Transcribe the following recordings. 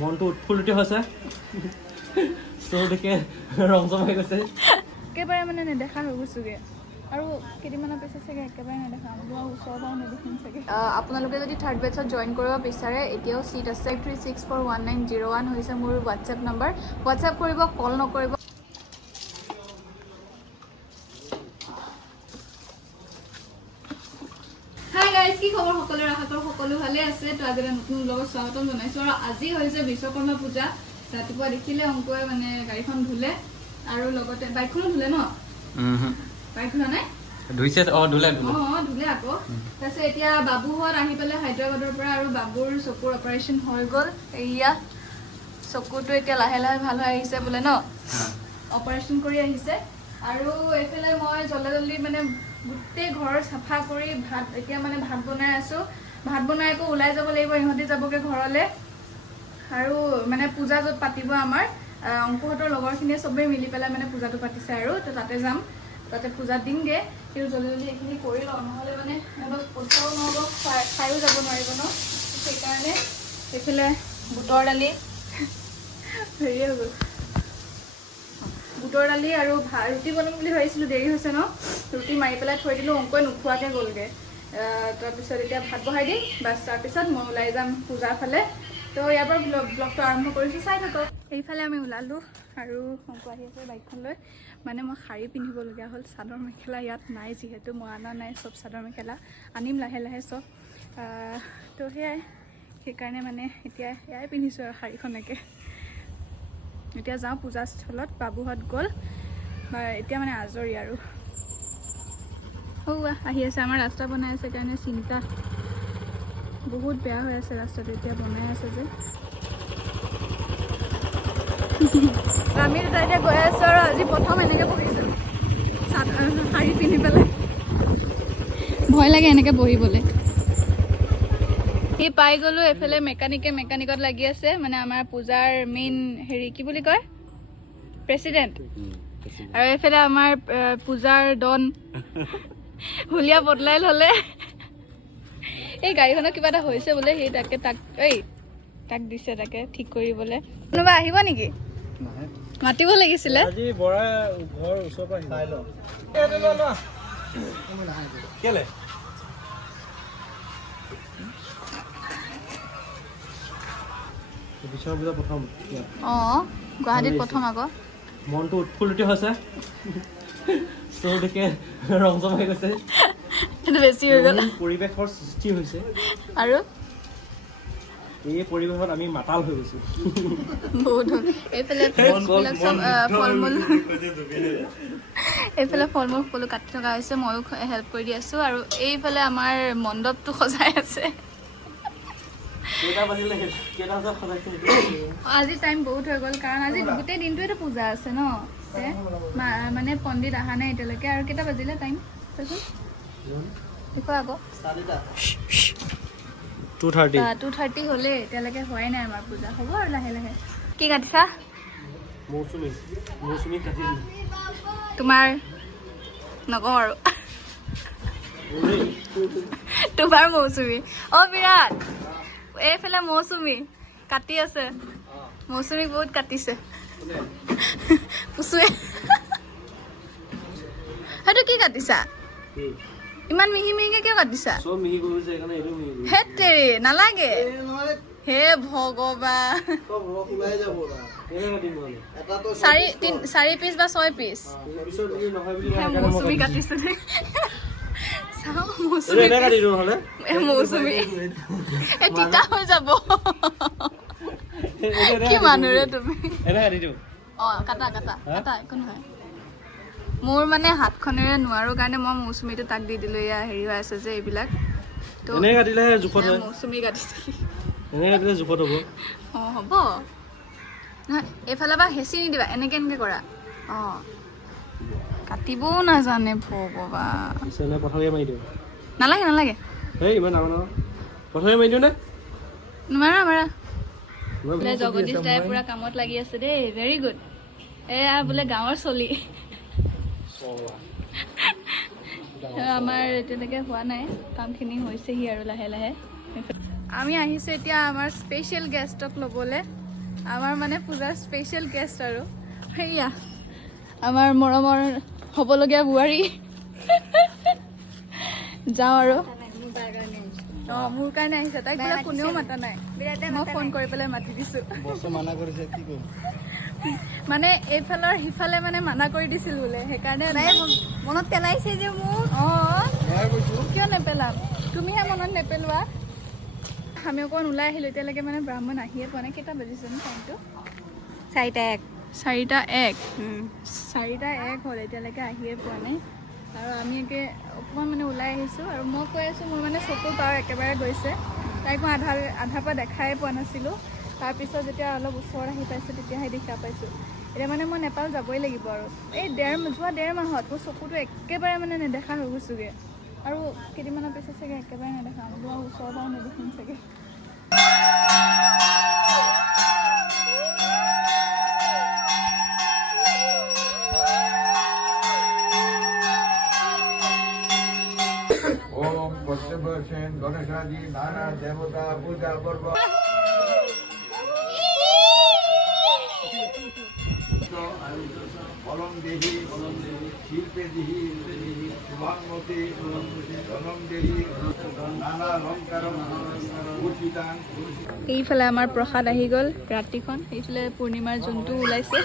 মনটো উৎফুল্লিত হৈছে চৌদিকে ৰং জমাই গৈছে একেবাৰে মানে নেদেখা হৈ গৈছোগে আৰু কেইদিনমানৰ পিছত চাগে একেবাৰে নেদেখা ওচৰৰ পৰা নেদেখিম চাগে আপোনালোকে যদি থাৰ্ড বেটছত জইন কৰিব বিচাৰে এতিয়াও চিট আছে 364190 হৈছে মোৰ হোৱাটছএপ নম্বৰ হোৱাটছএপ কৰিব কল নকৰিব হাই গাইজ কি খবৰ সকলোৰে আশা কৰোঁ সকলো ভালে আছে তো আজি নতুন ব্লগত স্বাগতম জনাইছোঁ আৰু আজি হৈছে বিশ্বকৰ্মা পূজা ৰাতিপুৱা দেখিলে অংকুৱে মানে গাড়ীখন ধুলে আৰু লগতে বাইকখনো ধুলে ন বাইক ধুলা নাই ধুইছে ধুলে ধুলে আকৌ তাৰপিছত এতিয়া বাবুহঁত আহি পেলাই হায়দৰাবাদৰ পৰা আৰু বাবুৰ চকুৰ অপাৰেশ্যন হৈ গ'ল এয়া চকুটো এতিয়া লাহে লাহে ভাল হৈ আহিছে বোলে ন অপাৰেশ্যন কৰি আহিছে আৰু এইফালে মই জল্দি মানে গোটেই ঘৰ চাফা কৰি ভাত এতিয়া মানে ভাত বনাই আছোঁ ভাত বনাই আকৌ ওলাই যাব লাগিব ইহঁতি যাবগৈ ঘৰলৈ আৰু মানে পূজা য'ত পাতিব আমাৰ অংকুহঁতৰ লগৰখিনিয়ে চবেই মিলি পেলাই মানে পূজাটো পাতিছে আৰু তো তাতে যাম তাতে পূজা দিমগৈ কিন্তু জল্দি এইখিনি কৰি লওঁ নহ'লে মানে সিহঁতক পইচাও নহ'ব খায়ো যাব নোৱাৰিব ন সেইকাৰণে এইফালে বুটৰ দালি হেৰি হৈ গ'ল বুটৰ দালি আৰু ৰুটি বনাম বুলি ভাবিছিলোঁ দেৰি হৈছে ন ৰুটি মাৰি পেলাই থৈ দিলোঁ অংকুৱে নোখোৱাকৈ গ'লগৈ তাৰপিছত এতিয়া ভাত বহাই দিম বাছ তাৰপিছত মই ওলাই যাম পূজাৰ ফালে তো ইয়াৰ পৰা ব্লগটো আৰম্ভ কৰিছোঁ চাই থাকক এইফালে আমি ওলালোঁ আৰু অংকু আহি আছে বাইকখন লৈ মানে মই শাৰী পিন্ধিবলগীয়া হ'ল চাদৰ মেখেলা ইয়াত নাই যিহেতু মই অনা নাই চব চাদৰ মেখেলা আনিম লাহে লাহে চব তো সেয়াই সেইকাৰণে মানে এতিয়া এয়াই পিন্ধিছোঁ আৰু শাৰীখনকে এতিয়া যাওঁ পূজাস্থলত বাবুহঁত গ'ল এতিয়া মানে আজৰি আৰু আহি আছে আমাৰ ৰাস্তা বনাই আছে কাৰণে চিন্তা বহুত বেয়া হৈ আছে ৰাস্তাটো এতিয়া বনাই আছে যে আমি দুটা এতিয়া গৈ আছোঁ আৰু আজি প্ৰথম এনেকৈ বহিছোঁ শাৰী পিন্ধি পেলাই ভয় লাগে এনেকৈ বহিবলৈ সি পাই গ'লোঁ এইফালে মেকানিকত লাগি আছে মানে আমাৰ পূজাৰ মেইন হেৰি কি বুলি কয় প্ৰেচিডেণ্ট আৰু এইফালে আমাৰ পূজাৰ ডন হুলীয়া বদলাই ল'লে এই গাড়ীখনৰ কিবা এটা হৈছে বোলে সেই তাক দিছে তাকে ঠিক কৰিবলৈ কোনোবা আহিব নেকি মাতিব লাগিছিলে আজি বৰা ঘৰ ওচৰৰ পৰা চাই লওঁ কেলে বিশ্বকৰ্মা পূজা প্ৰথম গুৱাহাটীত প্ৰথম আকৌ মনটো উৎফুল্লিত হৈছে চৌদিকে ৰং জমাই গৈছে বেছি হৈ গ'ল পৰিৱেশৰ সৃষ্টি হৈছে আৰু এই পৰিৱেশত আমি মাতাল হৈ গৈছোঁ বহুত এইফালে ফল মূল সকলো কাটি থকা হৈছে ময়ো হেল্প কৰি দি আছোঁ আৰু এইফালে আমাৰ মণ্ডপটো সজাই আছে আজি টাইম বহুত হৈ গ'ল কাৰণ আজি গোটেই দিনটোৱেতো পূজা আছে ন মানে পণ্ডিত অহা নাই এতিয়ালৈকে আৰু কেইটা বাজিলে টাইম আকৌ 2:30 হ'লে এতিয়ালৈকে হোৱাই নাই আমাৰ পূজা হ'ব আৰু লাহে লাহে কি কাটিছা তোমাৰ নকওঁ আৰু তোমাৰ মৌচুমী বিৰাট এইফালে মৌচুমী কাটি আছে মৌচুমীক বহুত কাটিছে পুচুৱে সেইটো কি কাটিছা ইমান মিহি মিহিকে কিয় কাটিছা হেত তেৰি নালাগে হে ভগৱান 4 পিচ বা 6 পিচ মৌচুমী কাটিছে মৌচুমী তিতা হৈ যাব কি মানুহৰে তুমি কাটা একো নহয় মোৰ মানে হাতখনেৰে নোৱাৰো কাৰণে মই মৌচুমীটো তাক দি দিলোঁ এয়া হেৰি হৈ আছে যে এইবিলাক মৌচুমী কাটিছে হ'ব নহয় এইফালে পৰা হেঁচি নিদিবা এনেকে কৰা কাটিবও নাজানে ভগৱান নালাগে নোৱাৰা জগদীশ দাই পুৰা কামত লাগি আছে দেই ভেৰি গুড এয়া বোলে গাঁৱৰ চলি আমাৰ এতিয়ালৈকে হোৱা নাই কামখিনি হৈছেহি আৰু লাহে লাহে আমি আহিছোঁ এতিয়া আমাৰ স্পেচিয়েল গেষ্টক ল'বলৈ আমাৰ মানে পূজাৰ স্পেচিয়েল গেষ্ট আৰু সেয়া আমাৰ মৰমৰ হ'বলগীয়া বোৱাৰী যাওঁ আৰু অঁ মোৰ কাৰণে আহিছে তাইক বোলে কোনেও মাতা নাই মই ফোন কৰি পেলাই মাতি দিছোঁ মানে এইফালৰ সিফালে মানে মানা কৰি দিছিল বোলে সেইকাৰণে মনত পেলাইছে যে মোক অঁ কিয় নেপেলাম তুমিহে মনত নেপেলোৱা আমি অকণ ওলাই আহিলোঁ এতিয়ালৈকে মানে ব্ৰাহ্মণ আহিয়ে পোৱা নাই কেইটা বাজিছে ন টাইমটো 4:01 হ'ল এতিয়ালৈকে আহিয়ে পোৱা নাই আৰু আমি একে অকণমান মানে ওলাই আহিছোঁ আৰু মই কৈ আছোঁ মোৰ মানে চকুৰ পাৱাৰ একেবাৰে গৈছে তাইক মই আধাৰ পৰা দেখাই পোৱা নাছিলোঁ তাৰপিছত যেতিয়া অলপ ওচৰত আহি পাইছোঁ তেতিয়াহে দেখা পাইছোঁ এতিয়া মানে মই নেপাল যাবই লাগিব আৰু এই যোৱা 1.5 মাহত মোৰ চকুটো একেবাৰে মানে নেদেখা হৈ গৈছোঁগৈ আৰু কেইদিনমানৰ পিছত চাগে একেবাৰে নেদেখা মই ওচৰৰ পৰাও নেদেখিম চাগে ओम पश्चिम गणेशादि नाना देवता पूजा पर्व फलम देहि शिल्पे देहि शुभांगति धनम देहि नाना अलंकार भूषितां এইফালে আমাৰ প্ৰসাদ আহি গ'ল ৰাতিখন এইফালে পূৰ্ণিমাৰ জোনটো ওলাইছে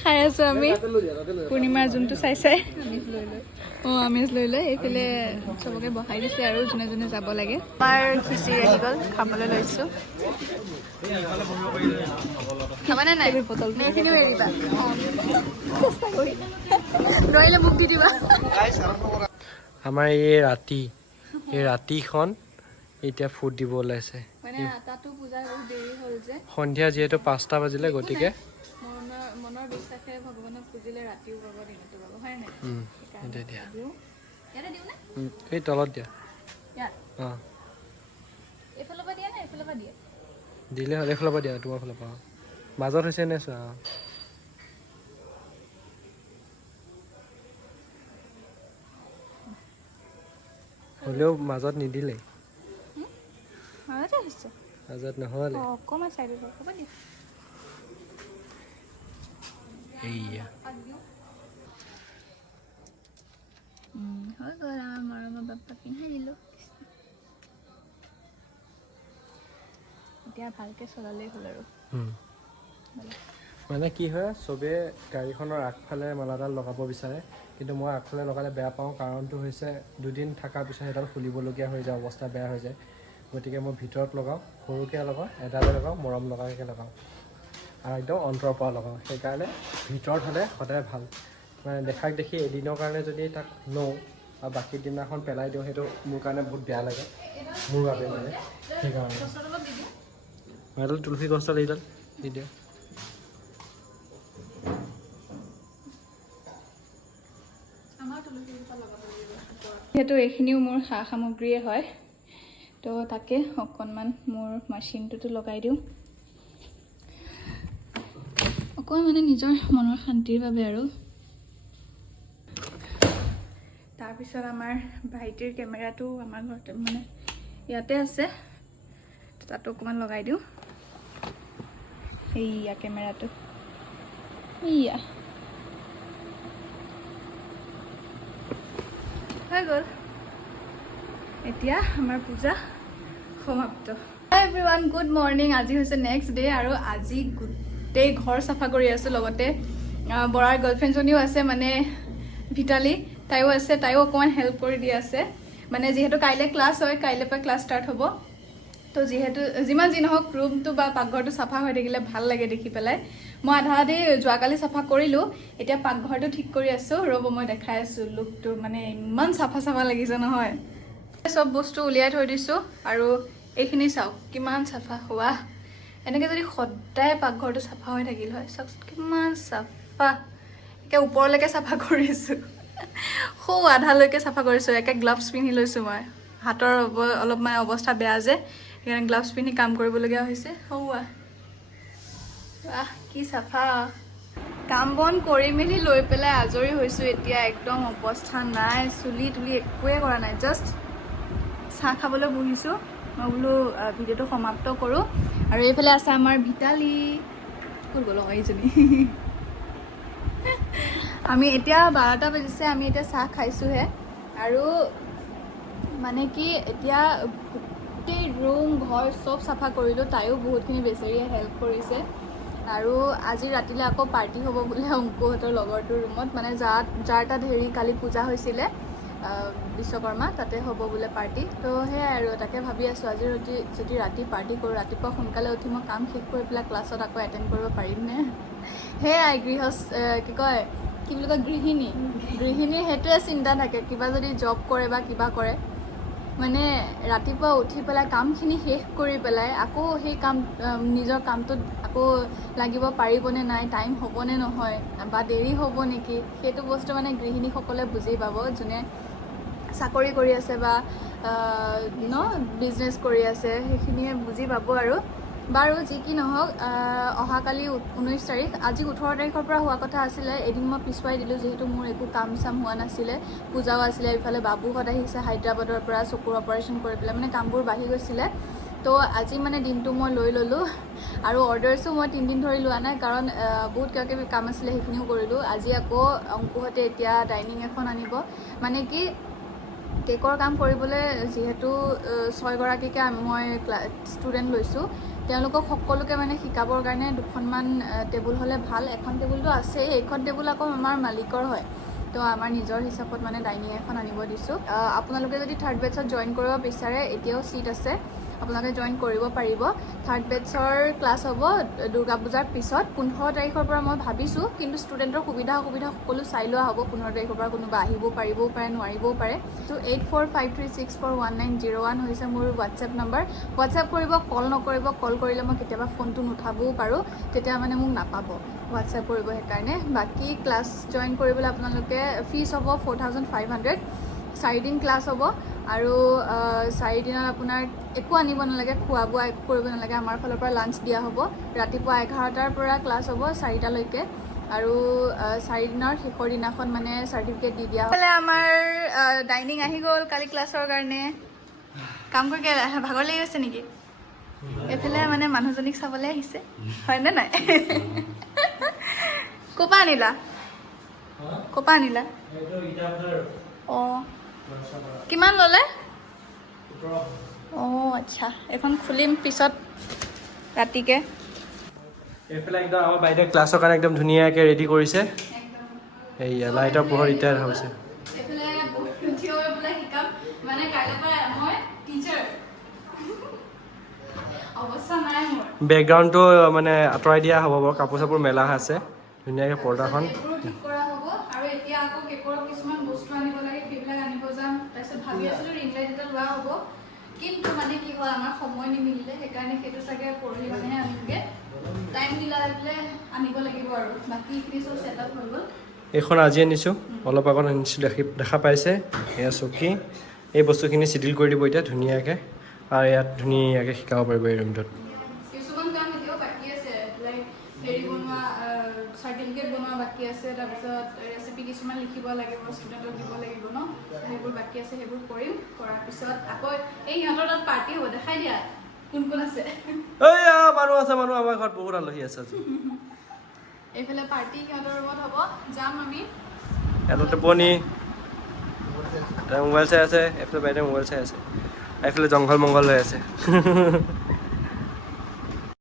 খাই আছোঁ আমি পূৰ্ণিমাৰ জোনটো চাই অঁ আমেজ লৈ লৈ এইফালে চবকে বহাই দিছে আৰু যোনে যোনে যাব লাগে আমাৰ খিচিৰি আহি গ'ল খাবলৈ লৈছোঁ খাবানে নাই এইখিনিও এৰিবা নোৱাৰিলে মোক দি দিবা আমাৰ এই ৰাতিখন এতিয়া ফুট দিব ওলাইছে মানে তাতো পূজা বহুত দেৰি হ'ল যে সন্ধিয়া যিহেতু 5টা বাজিলে গতিকে মনৰ বিশ্বাসেৰে ভগৱানক পুজিলে ৰাতিও পাব দিনতো পাব হয় নাই এতিয়া দিয়া ইয়াতে দিওঁ নে এই তলত দিয়া ইয়াত অঁ এইফালৰ পৰা দিয়া নে এইফালৰ পৰা দিয়ে দিলে হ'ল এইফালৰ পৰা দিয়া তোমাৰ ফালৰ পৰা মাজত হৈছে নে চোৱা অঁ হ'লেও মাজত নিদিলে মাজতে হৈছে মাজত নহ'লে অকণমান চাইডত হ'ব দিয়া এইয়া হৈ গ'ল আমাৰ বাপ্পা পিন্ধাই দিলোঁ এতিয়া ভালকৈ চলালেই হ'ল আৰু মানে কি হয় চবে গাড়ীখনৰ আগফালে মালাডাল লগাব বিচাৰে কিন্তু মই আগফালে লগালে বেয়া পাওঁ কাৰণটো হৈছে দুদিন থকাৰ পিছত সেইডাল খুলিবলগীয়া হৈ যায় অৱস্থা বেয়া হৈ যায় গতিকে মই ভিতৰত লগাওঁ সৰুকৈ লগাওঁ এডালে লগাওঁ মৰম লগাকৈ লগাওঁ আৰু একদম অন্তৰৰ পৰা লগাওঁ সেইকাৰণে ভিতৰত হ'লে সদায় ভাল মানে দেখাক দেখি এদিনৰ কাৰণে যদি তাক লওঁ আৰু বাকী দিনাখন পেলাই দিওঁ সেইটো মোৰ কাৰণে বহুত বেয়া লাগে মোৰ বাবে মানে সেইকাৰণে এডাল তুলসী গছডাল এইডাল দি দিয়া যিহেতু এইখিনিও মোৰ সা সামগ্ৰীয়ে হয় তো তাকে অকণমান মোৰ মেচিনটোতো লগাই দিওঁ অকণমান মানে নিজৰ মনৰ শান্তিৰ বাবে আৰু তাৰপিছত আমাৰ ভাইটিৰ কেমেৰাটো আমাৰ ঘৰতে মানে ইয়াতে আছে তাতো অকণমান লগাই দিওঁ এইয়া কেমেৰাটো এইয়া হৈ গ'ল এতিয়া আমাৰ পূজা সমাপ্ত হাই এভৰিৱান গুড মৰ্ণিং আজি হৈছে নেক্সট ডে আৰু আজি গোটেই ঘৰ চাফা কৰি আছোঁ লগতে বৰাৰ গাৰ্লফ্ৰেণ্ডজনীও আছে মানে ভিতালী তাইও আছে তাইও অকণমান হেল্প কৰি দি আছে মানে যিহেতু কাইলৈ ক্লাছ হয় কাইলৈৰ পৰা ক্লাছ ষ্টাৰ্ট হ'ব তো যিহেতু যিমান যি নহওক ৰুমটো বা পাকঘৰটো চাফা হৈ থাকিলে ভাল লাগে দেখি পেলাই মই আধা আধি যোৱাকালি চাফা কৰিলোঁ এতিয়া পাকঘৰটো ঠিক কৰি আছোঁ ৰ'ব মই দেখাই আছোঁ লুকটো মানে ইমান চাফা চাফা লাগিছে নহয় চব বস্তু উলিয়াই থৈ দিছোঁ আৰু এইখিনি চাওক কিমান চাফা হোৱা এনেকৈ যদি সদায় পাকঘৰটো চাফা হৈ থাকিল হয় চাওক কিমান চাফা একে ওপৰলৈকে চাফা কৰিছোঁ সৌ আধালৈকে চাফা কৰিছোঁ একে গ্লাভছ পিন্ধি লৈছোঁ মই হাতৰ অলপ মানে অৱস্থা বেয়া যে সেইকাৰণে গ্লাভছ পিন্ধি কাম কৰিবলগীয়া হৈছে সৌৱা আহ কি চাফা কাম বন কৰি মেলি লৈ পেলাই আজৰি হৈছোঁ এতিয়া একদম অৱস্থা নাই চুলি তুলি একোৱে কৰা নাই জাষ্ট চাহ খাবলৈ বহিছোঁ মই বোলো ভিডিঅ'টো সমাপ্ত কৰোঁ। আৰু এইফালে আছে আমাৰ ভিতালী, ক'ত গ'ল এইজনী। আমি এতিয়া 12টা বাজিছে, আমি এতিয়া চাহ খাইছোঁহে। আৰু মানে কি এতিয়া গোটেই ৰুম ঘৰ চব চাফা কৰিলোঁ, তাইও বহুতখিনি বেচেৰীয়ে হেল্প কৰিছে। আৰু আজি ৰাতিলৈ আকৌ পাৰ্টি হ'ব বোলে অংকুহঁতৰ লগৰটোৰ ৰুমত, মানে যাৰ তাত কালি পূজা হৈছিলে বিশ্বকৰ্মা, তাতে হ'ব বোলে পাৰ্টি। তো সেয়াই আৰু তাকে ভাবি আছোঁ আজি যদি ৰাতি পাৰ্টি কৰোঁ, ৰাতিপুৱা সোনকালে উঠি মই কাম শেষ কৰি পেলাই ক্লাছত আকৌ এটেণ্ড কৰিব পাৰিমনে। সেয়াই কি বুলি কয় গৃহিণীৰ সেইটোৱে চিন্তা থাকে, কিবা যদি জব কৰে বা কিবা কৰে, মানে ৰাতিপুৱা উঠি পেলাই কামখিনি শেষ কৰি পেলাই আকৌ সেই নিজৰ কামটোত আকৌ লাগিব পাৰিবনে নাই, টাইম হ'বনে নহয় বা দেৰি হ'ব নেকি, সেইটো বস্তু মানে গৃহিণীসকলে বুজি পাব, যোনে চাকৰি কৰি আছে বা বিজনেছ কৰি আছে, সেইখিনিয়ে বুজি পাব। আৰু বাৰু যি কি নহওক, অহাকালি 19 তাৰিখ, আজি 18 তাৰিখৰ পৰা হোৱা কথা আছিলে, এদিন মই পিছুৱাই দিলোঁ যিহেতু মোৰ একো কাম চাম হোৱা নাছিলে, পূজাও আছিলে, ইফালে বাবুহঁত আহিছে হায়দৰাবাদৰ পৰা চকুৰ অপাৰেশ্যন কৰি পেলাই, মানে কামবোৰ বাঢ়ি গৈছিলে। তো আজি মানে দিনটো মই লৈ ল'লোঁ। আৰু অৰ্ডাৰছো মই 3 দিন ধৰি লোৱা নাই, কাৰণ বহুত কিবাকিবি কাম আছিলে, সেইখিনিও কৰিলোঁ। আজি আকৌ অংকুহঁতে এতিয়া ডাইনিং এখন আনিব, মানে কি কেকৰ কাম কৰিবলৈ যিহেতু 6 গৰাকীকে মই ষ্টুডেণ্ট লৈছোঁ, তেওঁলোকক সকলোকে মানে শিকাবৰ কাৰণে 2খনমান টেবুল হ'লে ভাল। এখন টেবুলটো আছেই, এইখন টেবুল আকৌ আমাৰ মালিকৰ হয়, তো আমাৰ নিজৰ হিচাপত মানে ডাইনিং এখন আনিব দিছোঁ। আপোনালোকে যদি 3rd বেটছত জইন কৰিব বিচাৰে, এতিয়াও ছিট আছে, আপোনালোকে জইন কৰিব পাৰিব। 3rd বেটছৰ ক্লাছ হ'ব দুৰ্গা পূজাৰ পিছত 15 তাৰিখৰ পৰা মই ভাবিছোঁ, কিন্তু ষ্টুডেণ্টৰ সুবিধা সকলো চাই লোৱা হ'ব। 15 তাৰিখৰ পৰা কোনোবা আহিব পাৰিবও পাৰে, নোৱাৰিবও পাৰে। তো 8453641901 হৈছে মোৰ হোৱাটছএপ নম্বৰ। হোৱাটছএপ কৰিব, কল নকৰিব। কল কৰিলে মই কেতিয়াবা ফোনটো নুঠাবও পাৰোঁ, তেতিয়া মানে মোক নাপাব, হোৱাটছএপ কৰিব। সেইকাৰণে বাকী ক্লাছ জইন কৰিবলৈ আপোনালোকে ফিজ হ'ব 4500। 4 দিন ক্লাছ হ'ব, আৰু 4 দিনত আপোনাৰ একো আনিব নালাগে, খোৱা বোৱা একো কৰিব নালাগে, আমাৰ ফালৰ পৰা লাঞ্চ দিয়া হ'ব। ৰাতিপুৱা 11টাৰ পৰা ক্লাছ হ'ব 4টালৈকে, আৰু 4 দিনৰ শেষৰ দিনাখন মানে চাৰ্টিফিকেট দি দিয়া হ'ব। আমাৰ ডাইনিং আহি গ'ল কালি ক্লাছৰ কাৰণে। কাম কৰি ভাগৰ লাগি গৈছে নেকি? এইফালে মানে মানুহজনীক চাবলৈ আহিছে, হয়নে নাই? ক'ৰ পৰা আনিলা? অঁ, কিমান ল'লে? অঁ আচ্ছা, এখন খুলিম পিছত ৰাতিকে। এইফালে একদম আমাৰ বাইদেউ ক্লাছৰ কাৰণে একদম ধুনীয়াকৈ ৰেডি কৰিছে। এইয়া লাইটৰ পোহৰ এতিয়া হৈছে। বেকগ্ৰাউণ্ডটো মানে আঁতৰাই দিয়া হ'ব বাৰু, কাপোৰ চাপোৰ মেলা আছে ধুনীয়াকৈ, পৰ্দাখন ঠিক কৰা হ'ব। আৰু এতিয়া আকৌ কেকৰ কিছুমান বস্তু আনিব লাগে, সেইবিলাক আনিব যাম। তাৰপিছত ভাবি আছিলোঁ ৰিং লাইট এটা লোৱা হ'ব, কিন্তু মানে কি হয় আমাৰ সময় নিমিলিলে, সেইকাৰণে সেইটো চাগে পৰহি মানেহে আনিমগৈ। টাইম মিলাই পেলাই আনিব লাগিব আৰু বাকী এইখিনি চব ছেট আপ হৈ গ'ল। এইখন আজি আনিছোঁ, অলপ আগত আনিছোঁ, দেখা পাইছে। এয়া চকী, এই বস্তুখিনি চিডিল কৰি দিব এতিয়া ধুনীয়াকৈ, আৰু ইয়াত ধুনীয়াকৈ শিকাব পাৰিব এই ৰুমটোত। কিছুমান কাম এতিয়াও বাকী আছে, লাইক বনোৱা, চাৰ্টিফিকেট বনোৱা বাকী আছে, তাৰপিছত ৰেচিপি কিছুমান লিখিব লাগিব, ষ্টুডেণ্টক দিব লাগিব ন, সেইবোৰ বাকী আছে, সেইবোৰ কৰিম। কৰাৰ পিছত আকৌ এই সিহঁতৰ তাত পাৰ্টি হ'ব, দেখাই দিয়া কোন কোন আছে। মানুহ আছে, আমাৰ ঘৰত বহুত আলহী আছে আজি। এইফালে পাৰ্টি সিহঁতৰ ৰুমত হ'ব, যাম আমি। এটা টোপনি, মোবাইল চাই আছে, এইফালে বাইদেউ মোবাইল চাই আছে, এইফালে জংঘল মংঘল হৈ আছে।